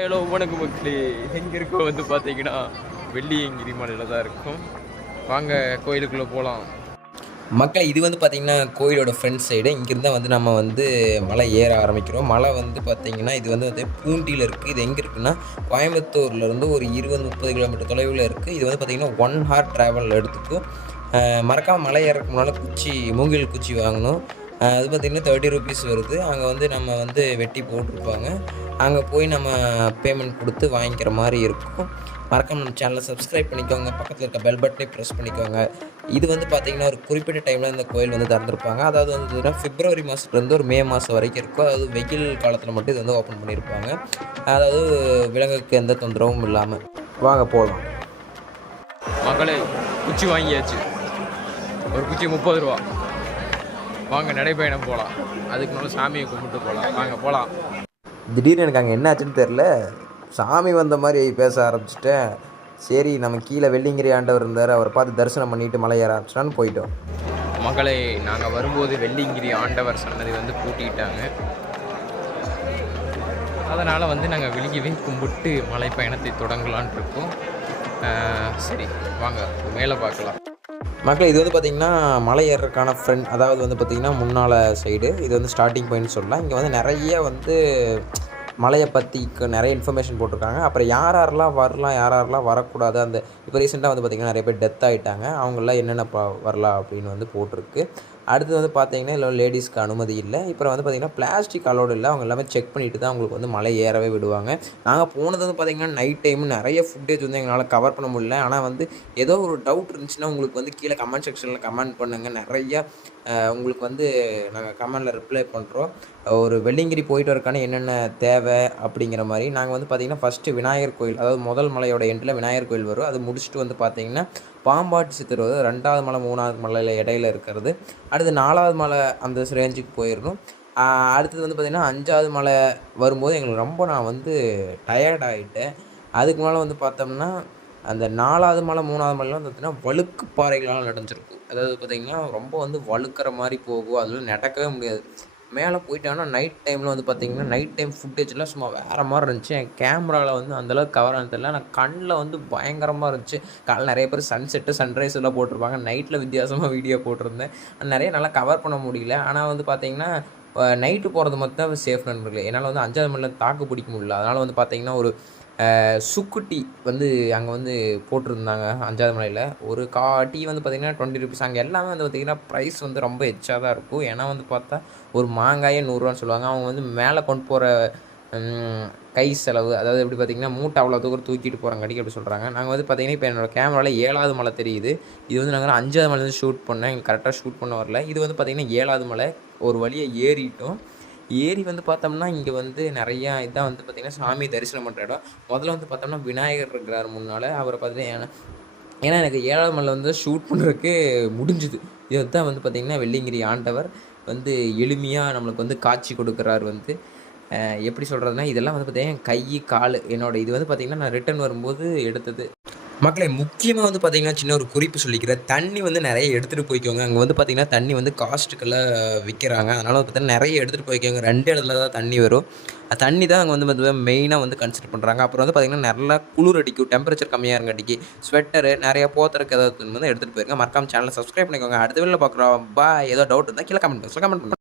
Hello வணக்கம் மக்களே. எங்கே இருக்கோம் வந்து பார்த்தீங்கன்னா வெள்ளியங்கிரி மலையில் தான் இருக்கும். வாங்க கோயிலுக்குள்ளே போகலாம். மக்கள் இது வந்து பார்த்திங்கன்னா கோயிலோட ஃப்ரண்ட் சைடு. இங்கேருந்தால் வந்து நம்ம வந்து மலை ஏற ஆரம்பிக்கிறோம். மலை வந்து பார்த்திங்கன்னா இது வந்து பூண்டியில் இருக்குது. இது எங்கே இருக்குன்னா கோயம்புத்தூர்லேருந்து ஒரு 20-30 கிலோமீட்டர் தொலைவில் இருக்குது. இது வந்து பார்த்திங்கன்னா 1 ஹார் ட்ராவல் எடுத்துக்கும். மறக்காமல் மலை ஏறக்கு முன்னால் மூங்கில் குச்சி வாங்கணும். அது பார்த்திங்கன்னா 30 ருபீஸ் வருது. அங்கே வந்து நம்ம வந்து வெட்டி போட்டிருப்பாங்க. அங்கே போய் நம்ம பேமெண்ட் கொடுத்து வாங்கிக்கிற மாதிரி இருக்கும். மறக்காம நம்ம சேனலை சப்ஸ்கிரைப் பண்ணிக்கோங்க. பக்கத்தில் இருக்க பெல் பட்டனை ப்ரெஸ் பண்ணிக்கோங்க. இது வந்து பார்த்திங்கன்னா ஒரு குறிப்பிட்ட டைமில் இந்த கோயில் வந்து திறந்துருப்பாங்க. அதாவது வந்து பிப்ரவரி மாதத்துலேருந்து ஒரு மே மாதம் வரைக்கும் இருக்கும். அதாவது வெயில் காலத்தில் மட்டும் இது வந்து ஓப்பன் பண்ணியிருப்பாங்க. அதாவது விலங்குக்கு எந்த தொந்தரவும் இல்லாமல். வாங்க போகலாம். மகளே குச்சி வாங்கியாச்சு. ஒரு குச்சி 30 ரூபா. வாங்க நடைப்பயணம் போகலாம். அதுக்கு மேலே சாமியை கும்பிட்டு போகலாம். வாங்க போகலாம். திடீர்னு எனக்கு அங்கே என்ன ஆச்சுன்னு தெரில. சாமி வந்த மாதிரி பேச ஆரம்பிச்சிட்டேன். சரி நம்ம கீழே வெள்ளிங்கிரி ஆண்டவர் இருந்தார், அவரை பார்த்து தரிசனம் பண்ணிவிட்டு மலை ஏற ஆரம்பிச்சிட்டான்னு போயிட்டோம். மகளே நாங்கள் வரும்போது வெள்ளிங்கிரி ஆண்டவர் சன்னதி வந்து பூட்டிக்கிட்டாங்க. அதனால் வந்து நாங்கள் வெளியவே கும்பிட்டு மலை பயணத்தை தொடங்கலான் இருக்கோம். சரி வாங்க மேலே பார்க்கலாம். மக்கள் இது வந்து பார்த்திங்கன்னா மலை ஏறுறதுக்கான அதாவது வந்து பார்த்திங்கன்னா முன்னால் சைடு இது வந்து ஸ்டார்டிங் பாயிண்ட் சொல்லலாம். இங்கே வந்து நிறைய வந்து மலையை பற்றி நிறைய இன்ஃபர்மேஷன் போட்டிருக்காங்க. அப்புறம் யாரெல்லாம் வரலாம் யாரெல்லாம் வரக்கூடாது. அந்த இப்போ ரீசெண்டாக வந்து பார்த்திங்கன்னா நிறைய பேர் டெத் ஆகிட்டாங்க. அவங்களாம் என்னென்ன வரலாம் அப்படின்னு வந்து போட்டிருக்கு. அடுத்து வந்து பார்த்திங்கன்னா இல்லை லேடிஸ்க்கு அனுமதி இல்லை. இப்போ வந்து பார்த்திங்கன்னா பிளாஸ்டிக் அலோடு இல்லை. அவங்க எல்லாமே செக் பண்ணிவிட்டு தான் அவங்களுக்கு வந்து மலை ஏறவே விடுவாங்க. நாங்கள் போனது வந்து பார்த்திங்கன்னா நைட் டைமு நிறைய ஃபுட்டேஜ் வந்து எங்களால் கவர் பண்ண முடியல. ஆனால் வந்து ஏதோ ஒரு டவுட் இருந்துச்சுன்னா உங்களுக்கு வந்து கீழே கமெண்ட் செக்ஷனில் கமெண்ட் பண்ணுங்கள். நிறையா உங்களுக்கு வந்து நாங்கள் கமெண்டில் ரிப்ளை பண்ணுறோம். ஒரு வெள்ளிங்கிரி போயிட்டு வரக்கான என்னென்ன தேவை அப்படிங்கிற மாதிரி. நாங்கள் வந்து பார்த்திங்கன்னா ஃபஸ்ட்டு விநாயகர் கோயில், அதாவது முதல் மலையோட எண்டில் விநாயகர் கோயில் வரும். அது முடிச்சுட்டு வந்து பார்த்திங்கன்னா பாம்பாட்டி சித்தர் வரும். 2வது மலை 3வது மலையில் இடையில இருக்கிறது. அடுத்து 4வது மலை அந்த ரேஞ்சுக்கு போயிடணும். அடுத்தது வந்து பார்த்திங்கன்னா 5வது மலை வரும்போது எங்களுக்கு நான் வந்து டயர்ட் ஆகிட்டேன். அதுக்கு மேலே வந்து பார்த்தோம்னா அந்த 4வது மலை 3வது மலைலாம் வந்து பார்த்திங்கன்னா வழுக்கு பாறைகளால் நடந்துருக்கும். அதாவது பார்த்திங்கன்னா ரொம்ப வந்து வழுக்கிற மாதிரி போகும். அதில் நடக்கவே முடியாது. மேலே போயிட்டாங்கன்னா நைட் டைமில் வந்து பார்த்திங்கன்னா நைட் டைம் ஃபுட்டேஜ்லாம் சும்மா வேறு மாதிரி இருந்துச்சு. என் கேமராவில் வந்து அந்தளவுக்கு கவர் ஆனது தெரியல. ஆனால் கண்ணில் வந்து பயங்கரமாக இருந்துச்சு. காலையில் நிறைய பேர் சன்செட்டு சன்ரைஸ் எல்லாம் போட்டிருப்பாங்க. நைட்டில் வித்தியாசமாக வீடியோ போட்டிருந்தேன். நிறைய நல்லா கவர் பண்ண முடியல. ஆனால் வந்து பார்த்திங்கன்னா நைட்டு போகிறது மட்டும் தான் சேஃப் நண்பர்களே. என்னால் வந்து 5வது மலையில் தாக்கு பிடிக்க முடியல. அதனால் வந்து பார்த்திங்கன்னா ஒரு சுக்கு வந்து அங்கே வந்து போட்டிருந்தாங்க 5வது மலையில். ஒரு டீ வந்து பார்த்திங்கன்னா 20 ருபீஸ். அங்கே எல்லாமே வந்து பார்த்திங்கன்னா ப்ரைஸ் வந்து ரொம்ப எச்சா தான் இருக்கும். ஏன்னா வந்து பார்த்தா ஒரு மாங்காயே 100 ரூபான்னு சொல்லுவாங்க. அவங்க வந்து மேலே கொண்டு போகிற கை செலவு, அதாவது எப்படி பார்த்திங்கன்னா மூட்டை அவ்வளோ தூரம் தூக்கிட்டு போகிறாங்காட்டிக்கு அப்படி சொல்கிறாங்க. நாங்கள் வந்து பார்த்திங்கன்னா இப்போ என்னோடய கேமராவில் 7வது மலை தெரியுது. இது வந்து நாங்கள் 5வது மலையிலேருந்து ஷூட் பண்ணேன். எங்களுக்கு கரெக்டாக ஷூட் பண்ண வரல. இது வந்து பார்த்திங்கன்னா 7வது மலை. ஒரு வழியாக ஏறிட்டோம். ஏறி வந்து பார்த்தோம்னா இங்கே வந்து நிறையா இதான் வந்து பார்த்திங்கன்னா சாமி தரிசனம் பண்ணுற இடம். முதல்ல வந்து பார்த்தோம்னா விநாயகர் இருக்கிறார் முன்னால். அவரை பார்த்துட்டு ஏன்னா எனக்கு 7வது மலையில் வந்து ஷூட் பண்ணுறதுக்கு முடிஞ்சுது. இது தான் வந்து பார்த்திங்கன்னா வெள்ளிங்கிரி ஆண்டவர் வந்து எளிமையாக நம்மளுக்கு வந்து காட்சி கொடுக்குறாரு. வந்து எப்படி சொல்கிறதுனா இதெல்லாம் வந்து பார்த்திங்கன்னா கை கால் என்னோடய இது வந்து பார்த்திங்கன்னா நான் ரிட்டன் வரும்போது எடுத்தது. மக்களை முக்கியமாக வந்து பார்த்திங்கன்னா சின்ன ஒரு குறிப்பு சொல்லிக்கிறேன். தண்ணி வந்து நிறைய எடுத்துகிட்டு போய்க்கோங்க. அங்கே வந்து பார்த்திங்கன்னா தண்ணி வந்து காஸ்ட்டுக்கெல்லாம் விற்கிறாங்க. அதனால் வந்து பார்த்திங்கன்னா நிறைய எடுத்துகிட்டு போய்க்கோங்க. 2 இடத்துல தான் தண்ணி வரும். தண்ணி தான் அங்கே வந்து மெயினாக வந்து கன்சிடர் பண்ணுறாங்க. அப்புறம் வந்து பார்த்திங்கன்னா நல்லா குளிர் அடிக்கும். டெம்பரேச்சர் கம்மியாக இருங்காட்டிக்கு ஸ்வெட்டரு நிறையா போத்துறதுக்கு ஏதாவது வந்து எடுத்துகிட்டு போயிருங்க. மறக்காம சேனலை சப்ஸ்கிரைப் பண்ணிக்கோங்க. அடுத்த வீடியோவில் பார்க்குறோம். ஏதோ டவுட் இருந்தால் கீழே கமெண்ட் பண்ணுங்க.